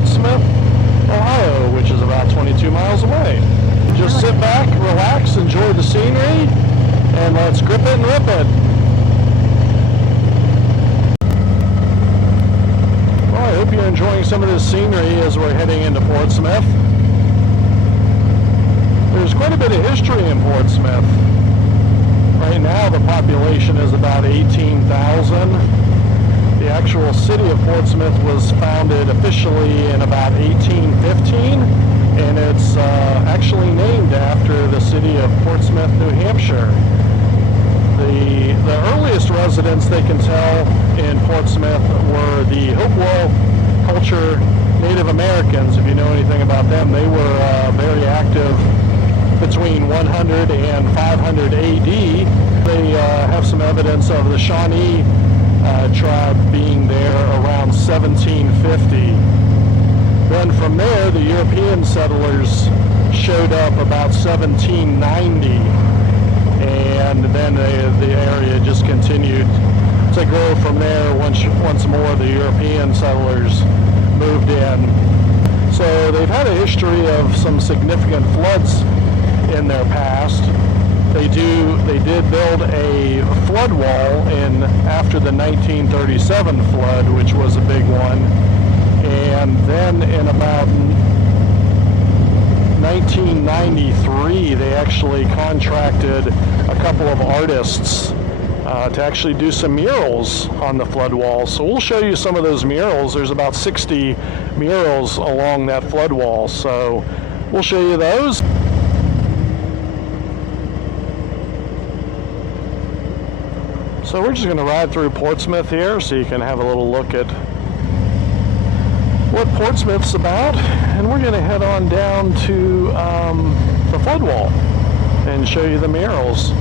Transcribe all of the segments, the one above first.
Portsmouth, Ohio, which is about 22 miles away. Just sit back, relax, enjoy the scenery, and let's grip it and rip it. Well, I hope you're enjoying some of this scenery as we're heading into Portsmouth. There's quite a bit of history in Portsmouth. Right now the population is about 18,000. The actual city of Portsmouth was founded officially in about 1815, and it's actually named after the city of Portsmouth, New Hampshire. The earliest residents, they can tell, in Portsmouth were the Hopewell culture Native Americans. If you know anything about them, they were very active between 100 and 500 AD. They have some evidence of the Shawnee tribe being there around 1750. Then from there, the European settlers showed up about 1790, and then the area just continued to grow from there. Once more the European settlers moved in. So they've had a history of some significant floods in their past. They did build a flood wall after the 1937 flood, which was a big one. And then in about 1993, they actually contracted a couple of artists to actually do some murals on the flood wall. So we'll show you some of those murals. There's about 60 murals along that flood wall. So we'll show you those. So we're just going to ride through Portsmouth here so you can have a little look at what Portsmouth's about, and we're going to head on down to the flood wall and show you the murals.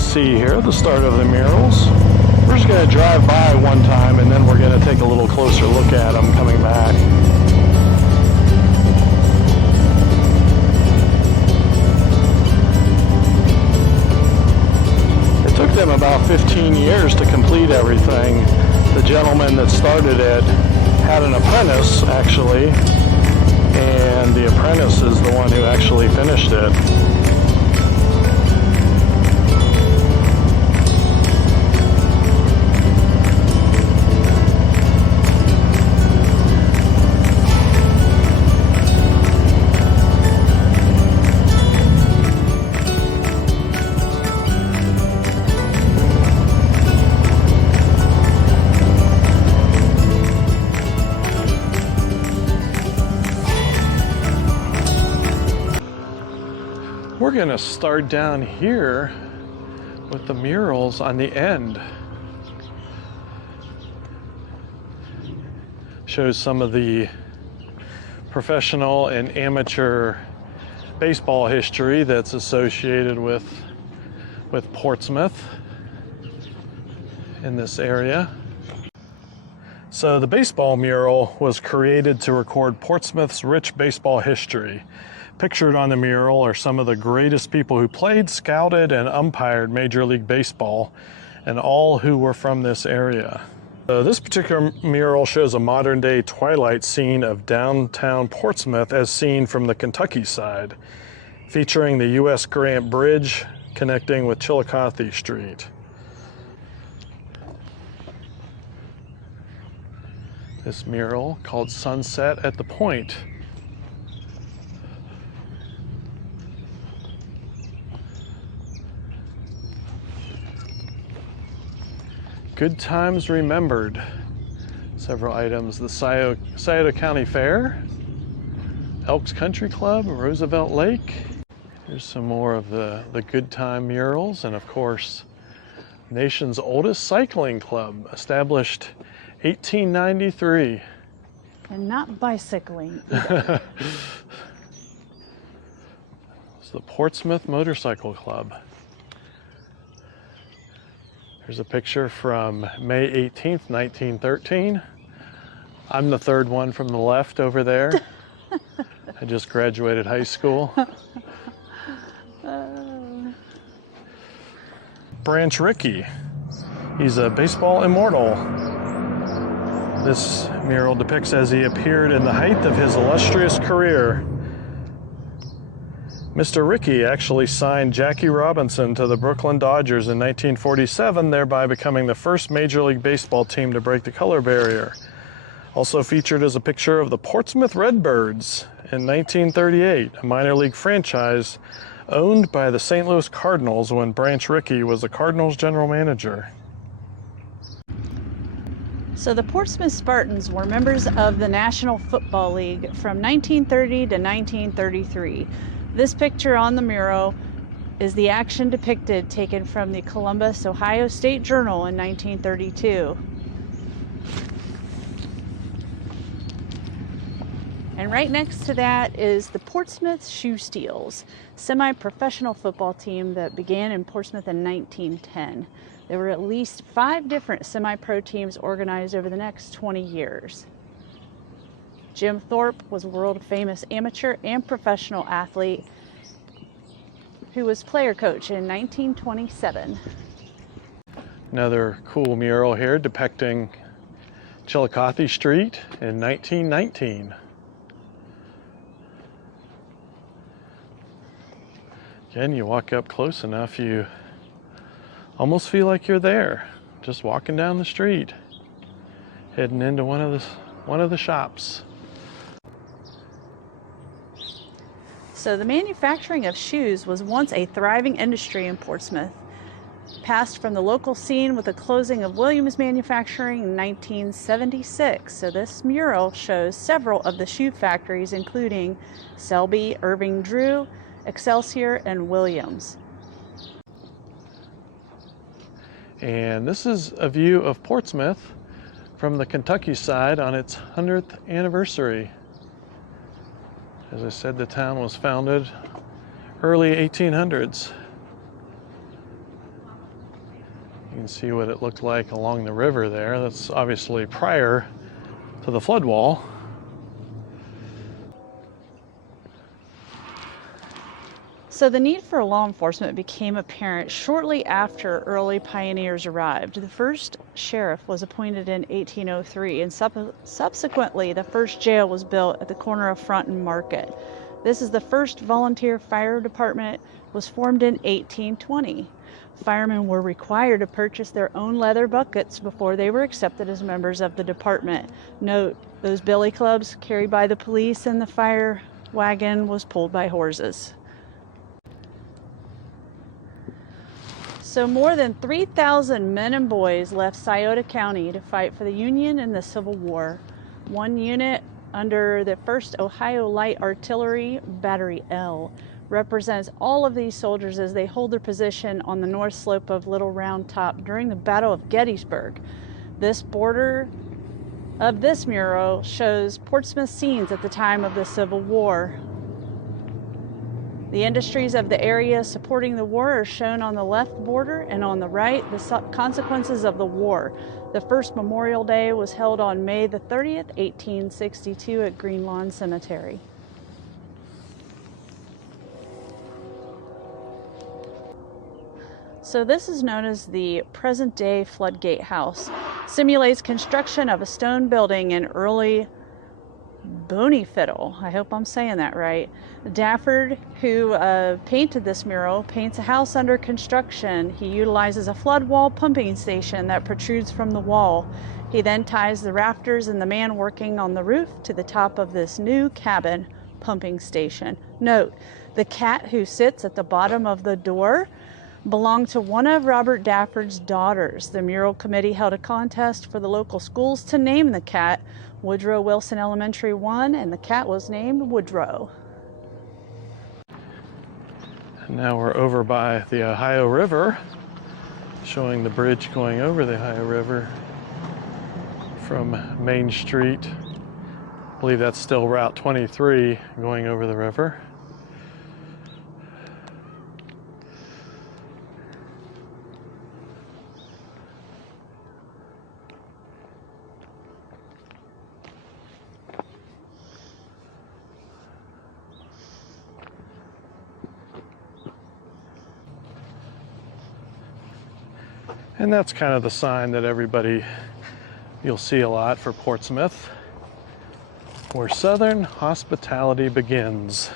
See here the start of the murals. We're just going to drive by one time and then we're going to take a little closer look at them coming back. It took them about 15 years to complete everything. The gentleman that started it had an apprentice actually, and the apprentice is the one who actually finished it. we're gonna start down here with the murals on the end. Shows some of the professional and amateur baseball history that's associated with Portsmouth in this area. So the baseball mural was created to record Portsmouth's rich baseball history. Pictured on the mural are some of the greatest people who played, scouted, and umpired Major League Baseball, and all who were from this area. This particular mural shows a modern-day twilight scene of downtown Portsmouth as seen from the Kentucky side, featuring the U.S. Grant Bridge connecting with Chillicothe Street. This mural, called Sunset at the Point. Good times remembered. Several items. The Scioto County Fair, Elks Country Club, Roosevelt Lake. Here's some more of the good time murals, and of course, nation's oldest cycling club, established 1893. And not bicycling. It's the Portsmouth Motorcycle Club. Here's a picture from May 18th, 1913. I'm the third one from the left over there. I just graduated high school. Branch Rickey. He's a baseball immortal. This mural depicts as he appeared in the height of his illustrious career. Mr. Rickey actually signed Jackie Robinson to the Brooklyn Dodgers in 1947, thereby becoming the first Major League Baseball team to break the color barrier. Also featured is a picture of the Portsmouth Redbirds in 1938, a minor league franchise owned by the St. Louis Cardinals when Branch Rickey was the Cardinals' general manager. So the Portsmouth Spartans were members of the National Football League from 1930 to 1933. This picture on the mural is the action depicted taken from the Columbus, Ohio State Journal in 1932. And right next to that is the Portsmouth Shoe Steels, semi-professional football team that began in Portsmouth in 1910. There were at least 5 different semi-pro teams organized over the next 20 years. Jim Thorpe was a world-famous amateur and professional athlete who was player coach in 1927. Another cool mural here depicting Chillicothe Street in 1919. Again, you walk up close enough, you almost feel like you're there, just walking down the street, heading into one of the shops. So the manufacturing of shoes was once a thriving industry in Portsmouth. Passed from the local scene with the closing of Williams Manufacturing in 1976. So this mural shows several of the shoe factories, including Selby, Irving Drew, Excelsior, and Williams. And this is a view of Portsmouth from the Kentucky side on its 100th anniversary. As I said, the town was founded early 1800s. You can see what it looked like along the river there. That's obviously prior to the flood wall. So the need for law enforcement became apparent shortly after early pioneers arrived. The first sheriff was appointed in 1803, and subsequently the first jail was built at the corner of Front and Market. This is the first volunteer fire department, was formed in 1820. Firemen were required to purchase their own leather buckets before they were accepted as members of the department. Note, those billy clubs carried by the police and the fire wagon was pulled by horses. So more than 3,000 men and boys left Scioto County to fight for the Union in the Civil War. One unit under the 1st Ohio Light Artillery, Battery L, represents all of these soldiers as they hold their position on the north slope of Little Round Top during the Battle of Gettysburg. This border of this mural shows Portsmouth scenes at the time of the Civil War. The industries of the area supporting the war are shown on the left border, and on the right, the consequences of the war. The first Memorial Day was held on May the 30th, 1862 at Green Lawn Cemetery. So this is known as the present-day Floodgate House. Simulates construction of a stone building in early Bonyfiddle. I hope I'm saying that right. Dafford, who painted this mural, paints a house under construction. He utilizes a flood wall pumping station that protrudes from the wall. He then ties the rafters and the man working on the roof to the top of this new cabin pumping station. Note, the cat who sits at the bottom of the door belonged to one of Robert Dafford's daughters. The mural committee held a contest for the local schools to name the cat. Woodrow Wilson Elementary won, and the cat was named Woodrow. And now we're over by the Ohio River, showing the bridge going over the Ohio River from Main Street. I believe that's still Route 23 going over the river. And that's kind of the sign that you'll see a lot for Portsmouth, where Southern hospitality begins.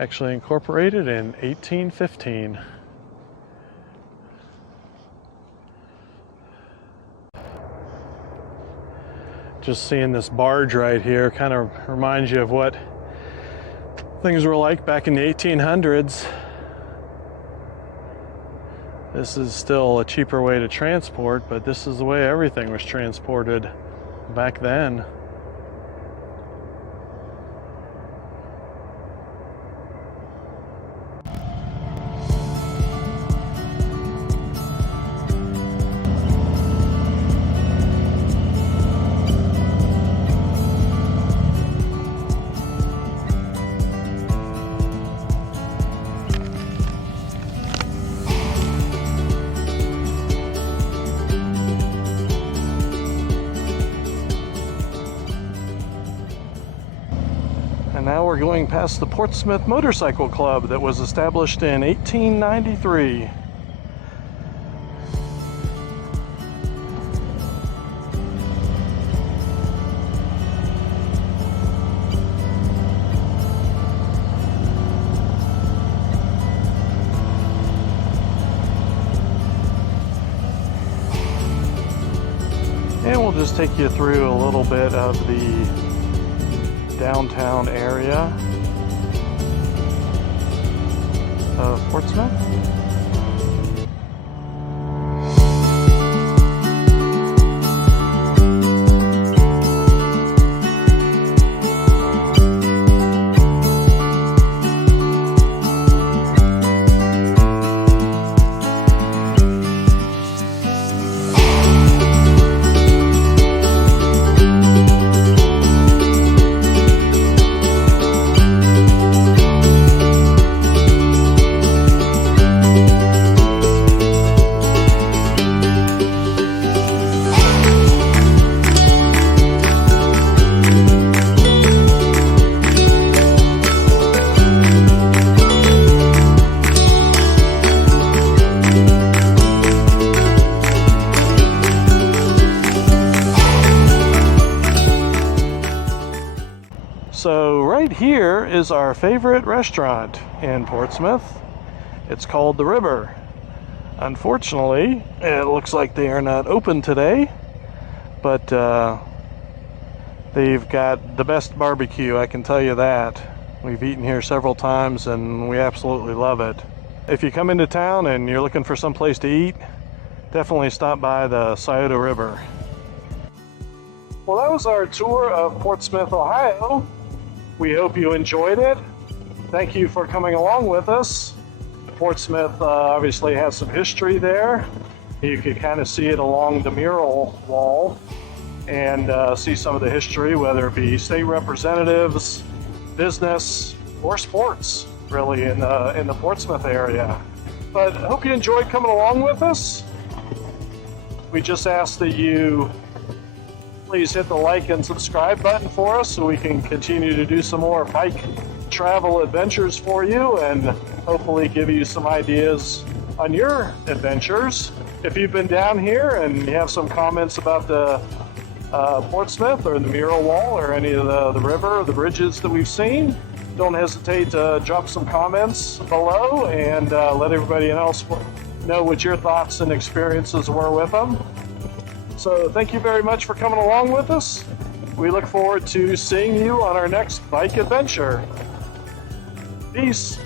Actually incorporated in 1815. Just seeing this barge right here kind of reminds you of what things were like back in the 1800s. This is still a cheaper way to transport, but this is the way everything was transported back then. And now we're going past the Portsmouth Motorcycle Club that was established in 1893. And we'll just take you through a little bit of the downtown area of Portsmouth. So right here is our favorite restaurant in Portsmouth. It's called The River. Unfortunately, it looks like they are not open today, but they've got the best barbecue, I can tell you that. We've eaten here several times and we absolutely love it. If you come into town and you're looking for some place to eat, definitely stop by the Scioto River. Well, that was our tour of Portsmouth, Ohio. We hope you enjoyed it. thank you for coming along with us. Portsmouth obviously has some history there. You can kind of see it along the mural wall and see some of the history, whether it be state representatives, business, or sports, really, in the Portsmouth area. But I hope you enjoyed coming along with us. We just ask that you please hit the like and subscribe button for us so we can continue to do some more bike travel adventures for you and hopefully give you some ideas on your adventures. If you've been down here and you have some comments about the Portsmouth or the mural wall or any of the river or the bridges that we've seen, don't hesitate to drop some comments below and let everybody else know what your thoughts and experiences were with them. So thank you very much for coming along with us. We look forward to seeing you on our next bike adventure. Peace.